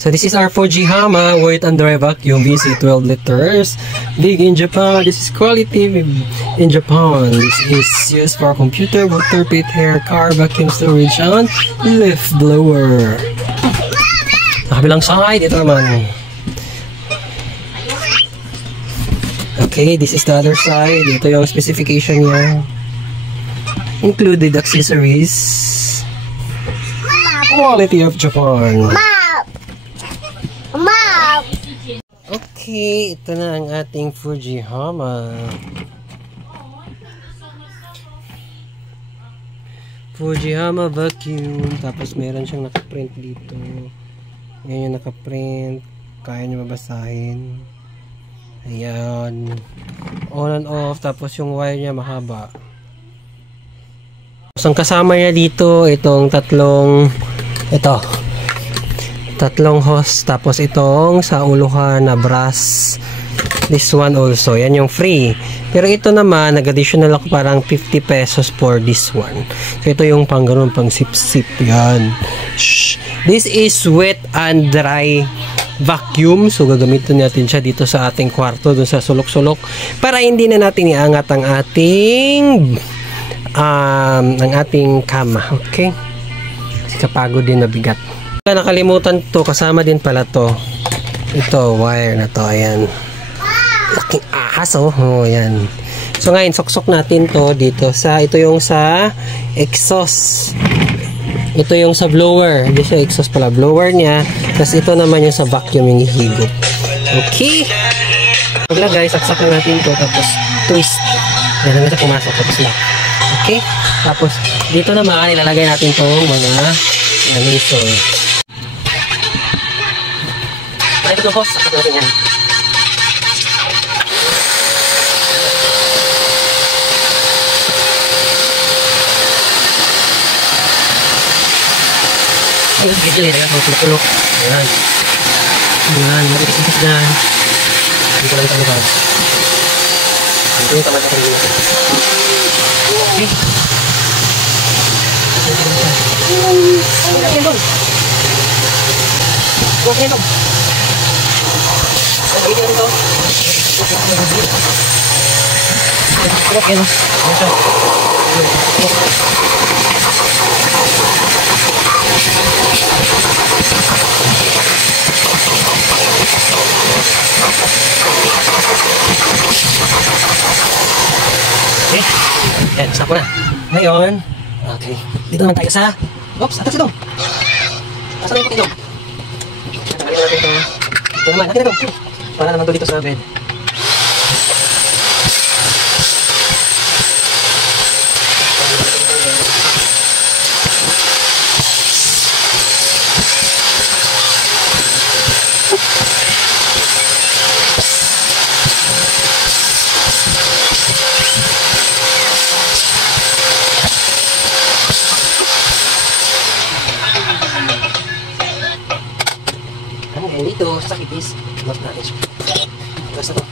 So this is our Fujihama weight and dry vacuum VC 12 liters. Big in Japan. This is quality in Japan. This is used for computer, water pit, hair, car, vacuum storage, and leaf blower. Sa kabilang side, ito naman. Okay, this is the other side. Ito yung specification niya. Included accessories. Quality of Japan. Okay, ito na ang ating Fujihama. Fujihama vacuum. Tapos meron siyang nakaprint dito. Yan yung nakaprint. Kaya nyo mabasahin. Ayan. On and off. Tapos yung wire niya mahaba. So, ang kasama niya dito, itong tatlong hose, tapos itong sa uluhan na brass, this one also, yan yung free. Pero ito naman, nag-additional ako parang 50 pesos for this one. So ito yung pang ganun, pang sip-sip, yan. Shh. This is wet and dry vacuum. So gagamitin natin siya dito sa ating kwarto, dun sa sulok-sulok, para hindi na natin iangat ang ating kama. Okay? Kasi kapagod din, mabigat. Nakalimutan to, kasama din pala to. Ito, wire na to, ayan. Laking ahas, oh, ayan. So ngayon, soksok natin to dito sa, ito yung sa exhaust. Ito yung sa blower. Hindi siya exhaust pala, blower niya. Tapos ito naman yung sa vacuum, yung hihigop. Okay. Pagla guys, saksak na natin to, tapos twist. Yan na siya pumasok, tapos lock. Okay. Tapos dito naman, ilalagay natin to mga laser. Ito yung hose, saksak natin yan. Ayun, video yun, tulog-tulog. Ayan. Ayan, mag-itis-itis dyan. Dito lang sa lugar. Dito yung tamad na kanina. Okay. Lagyan doon. Lagyan doon. Lagyan dito. Lagyan doon. Okay. Yan, stop ko na. Ngayon, okay. Dito naman tayo sa... Oops, atas ito. Asa na yung pakidong? Tanggalin natin ito. Ito naman, natin ito. Para naman ito dito sa bed. Dito sa itis, lock natin siya. Tapos ito.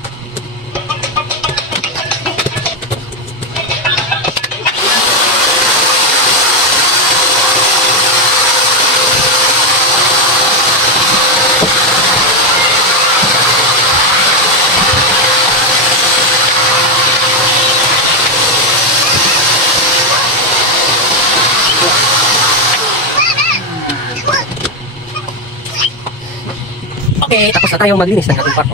Okay, tapos na tayong maglinis ng ating kwarto.